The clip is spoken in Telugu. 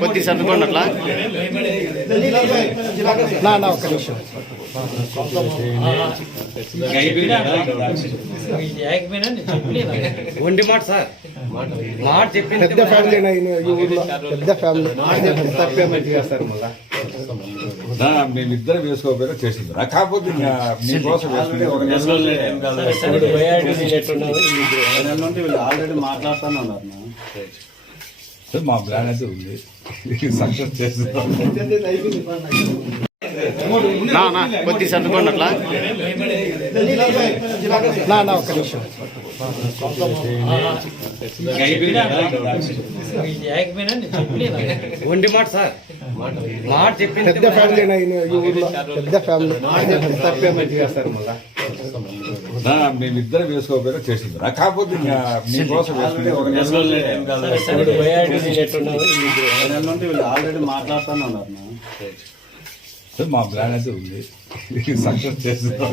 కొద్ది సర్దుకోండి అట్లా ఒక్క నిమిషం. ఒంటి మాట సార్ మాట చెప్పి పెద్ద ఫ్యామిలీ ఈ ఊర్లో పెద్ద ఫ్యామిలీ పేమెంట్ చేస్తారు మళ్ళీ మేమిద్దరం వేసుకోకపోయినా చేసింది కాకపోతే మీకోసం ఆల్రెడీ మాట్లాడుతూనే ఉన్నారు. మా ప్లాన్ అయితే ఉంది, సక్సెస్ చేస్తున్నాం. కొద్ది సర్దుకోండి అట్లా ఒక్క నిమిషం. ఒంటి మాట సార్ మాట చెప్పి పెద్ద ఫ్యామిలీ ఈ ఊర్లో పెద్ద ఫ్యామిలీ పేమెంట్ చేస్తారు మళ్ళీ మేమిద్దరం వేసుకోకపోయినా చేసింది కాకపోతే మీకోసం ఆల్రెడీ మాట్లాడుతూనే ఉన్నారు. మా ప్లాన్ అయితే ఉంది, సక్సెస్ చేస్తున్నాం.